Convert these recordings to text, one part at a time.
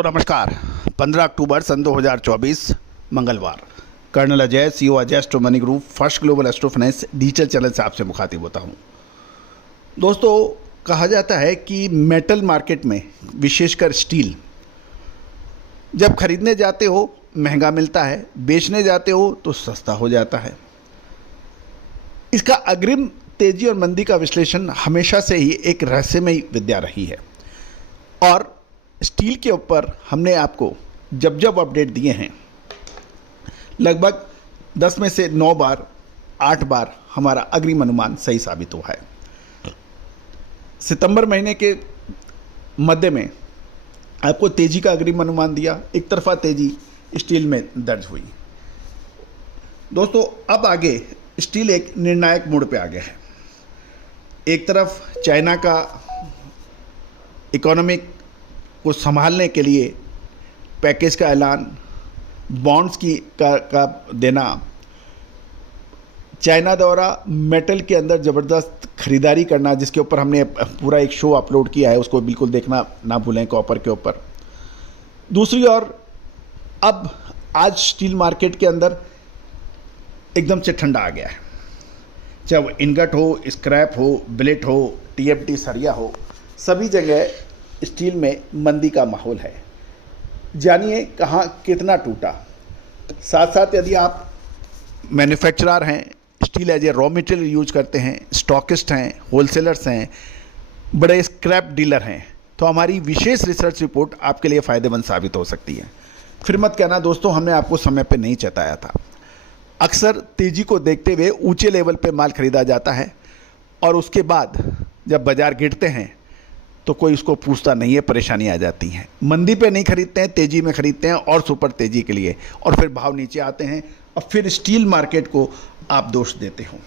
दोस्तों नमस्कार। 15 अक्टूबर सन 2024 मंगलवार। Colonel Ajay, CEO Ajay astro money group, first global astro finance digital channel से आपसे मुखातिब होता हूं। दोस्तों, कहा जाता है कि मेटल मार्केट में, विशेषकर स्टील, जब खरीदने जाते हो महंगा मिलता है, बेचने जाते हो तो सस्ता हो जाता है। इसका अग्रिम तेजी और मंदी का विश्लेषण हमेशा से ही एक रहस्यमयी विद्या रही है और स्टील के ऊपर हमने आपको जब जब अपडेट दिए हैं, लगभग 10 में से 9 बार 8 बार हमारा अग्रिम अनुमान सही साबित हुआ है। सितंबर महीने के मध्य में आपको तेजी का अग्रिम अनुमान दिया, एक तरफा तेजी स्टील में दर्ज हुई। दोस्तों, अब आगे स्टील एक निर्णायक मोड़ पे आ गया है। एक तरफ चाइना का इकोनॉमिक को संभालने के लिए पैकेज का ऐलान, बॉन्ड्स का देना, चाइना द्वारा मेटल के अंदर ज़बरदस्त खरीदारी करना, जिसके ऊपर हमने पूरा एक शो अपलोड किया है, उसको बिल्कुल देखना ना भूलें, कॉपर के ऊपर। दूसरी ओर अब आज स्टील मार्केट के अंदर एकदम से ठंडा आ गया है। चाहे वो इनगट हो, स्क्रैप हो, बिलेट हो, टीएमटी सरिया हो, सभी जगह स्टील में मंदी का माहौल है। जानिए कहाँ कितना टूटा। साथ साथ यदि आप मैन्युफैक्चरर हैं, steel as a raw material use करते हैं, स्टॉकिस्ट हैं, होलसेलर्स हैं, बड़े स्क्रैप डीलर हैं, तो हमारी विशेष रिसर्च रिपोर्ट आपके लिए फ़ायदेमंद साबित हो सकती है। फिर मत कहना दोस्तों हमने आपको समय पे नहीं चेताया था। अक्सर तेज़ी को देखते हुए ऊंचे लेवल पे माल खरीदा जाता है और उसके बाद जब बाज़ार गिरते हैं तो कोई उसको पूछता नहीं है, परेशानी आ जाती है। मंदी पे नहीं खरीदते हैं, तेज़ी में खरीदते हैं और सुपर तेज़ी के लिए, और फिर भाव नीचे आते हैं और फिर स्टील मार्केट को आप दोष देते हो।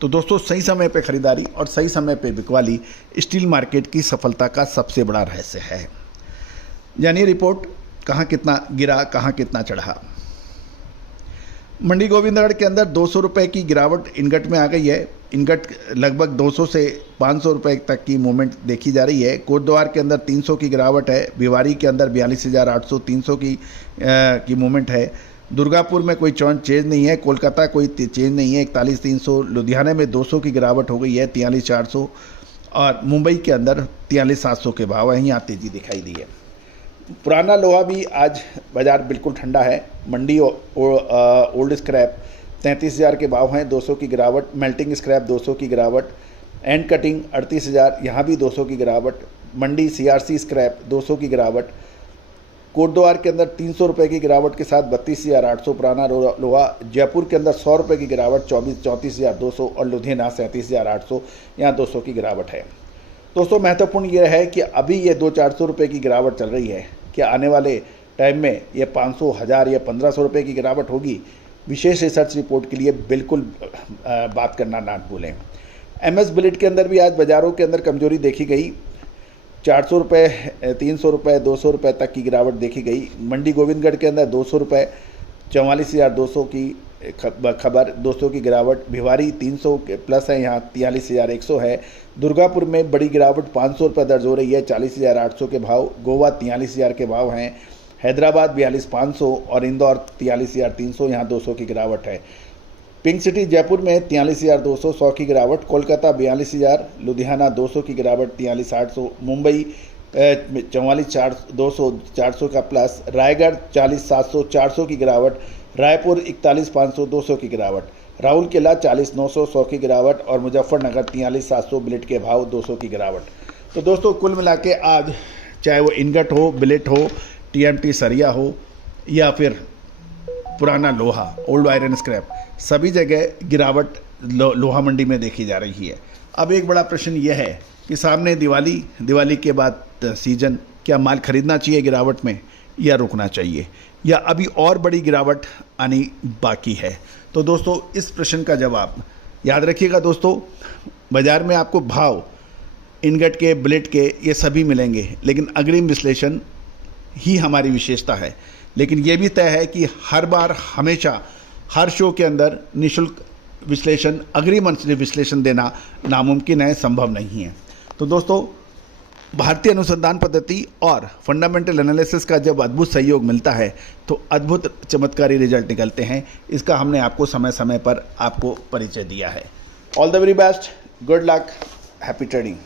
तो दोस्तों, सही समय पे खरीदारी और सही समय पे बिकवाली स्टील मार्केट की सफलता का सबसे बड़ा रहस्य है। जानिए रिपोर्ट, कहाँ कितना गिरा, कहाँ कितना चढ़ा। मंडी गोविंदगढ़ के अंदर 200 रुपये की गिरावट इनगट में आ गई है। इनगट लगभग 200 से 500 रुपये तक की मूवमेंट देखी जा रही है। कोटद्वार के अंदर 300 की गिरावट है। भिवाड़ी के अंदर 42,800 300 की मूवमेंट है। दुर्गापुर में कोई चेंज नहीं है। कोलकाता कोई चेंज नहीं है, 41,300। लुधियाना में 200 की गिरावट हो गई है, 43,400। और मुंबई के अंदर 43,700 के भाव हैं, यहाँ तेज़ी दिखाई दी है। पुराना लोहा भी आज बाज़ार बिल्कुल ठंडा है। मंडी ओल्ड स्क्रैप 33,000 के भाव हैं, 200 की गिरावट। मेल्टिंग स्क्रैप 200 की गिरावट। एंड कटिंग 38,000, यहाँ भी 200 की गिरावट। मंडी सीआरसी स्क्रैप 200 की गिरावट। कोटद्वार के अंदर 300 रुपये की गिरावट के साथ 32,800 पुराना लोहा। जयपुर के अंदर 100 रुपये की गिरावट, 34,200। और लुधियाना 37,800, यहाँ 200 की गिरावट है। दोस्तों, महत्वपूर्ण यह है कि अभी ये 200-400 रुपये की गिरावट चल रही है, कि आने वाले टाइम में ये 500, 1000 या 1500 रुपये की गिरावट होगी। विशेष रिसर्च रिपोर्ट के लिए बिल्कुल बात करना ना भूलें। एमएस बिलेट के अंदर भी आज बाज़ारों के अंदर कमजोरी देखी गई। 400 रुपये, 300 रुपये, 200 रुपये तक की गिरावट देखी गई। मंडी गोविंदगढ़ के अंदर 200 रुपये, 44,200 की खबर, 200 की गिरावट। भिवाड़ी 300 के प्लस है, यहाँ 43,100 है। दुर्गापुर में बड़ी गिरावट 500 रुपये दर्ज हो रही है, 40,800 के भाव। गोवा 43,000 के भाव हैं। हैदराबाद 42,500 और इंदौर 43,300, यहाँ 200 की गिरावट है। पिंक सिटी जयपुर में 43,200, 100 की गिरावट। कोलकाता 42,000, लुधियाना 200 की गिरावट, 43,800। मुंबई 44,200, 400 का प्लस। रायगढ़ 40,700, 400 की गिरावट। रायपुर 41,500, 200 की गिरावट। राउरकेला 40,900, 100 की गिरावट। और मुजफ्फरनगर 43,700, बिलेट के भाव 200 की गिरावट। तो दोस्तों, कुल मिला के आज चाहे वो इनगट हो, बिलेट हो, टीएमटी सरिया हो या फिर पुराना लोहा, ओल्ड आयरन स्क्रैप, सभी जगह गिरावट लोहा मंडी में देखी जा रही है। अब एक बड़ा प्रश्न यह है कि सामने दिवाली के बाद सीजन, क्या माल खरीदना चाहिए गिरावट में या रुकना चाहिए, या अभी और बड़ी गिरावट आनी बाकी है? तो दोस्तों, इस प्रश्न का जवाब याद रखिएगा। दोस्तों, बाज़ार में आपको भाव इनगट के, बिलेट के, ये सभी मिलेंगे, लेकिन अग्रिम विश्लेषण ही हमारी विशेषता है। लेकिन ये भी तय है कि हर बार, हमेशा, हर शो के अंदर निःशुल्क विश्लेषण, अग्रिम विश्लेषण देना नामुमकिन है, संभव नहीं है। तो दोस्तों, भारतीय अनुसंधान पद्धति और फंडामेंटल एनालिसिस का जब अद्भुत सहयोग मिलता है तो अद्भुत चमत्कारी रिजल्ट निकलते हैं। इसका हमने आपको समय समय पर आपको परिचय दिया है। All the very best, good luck, happy trading.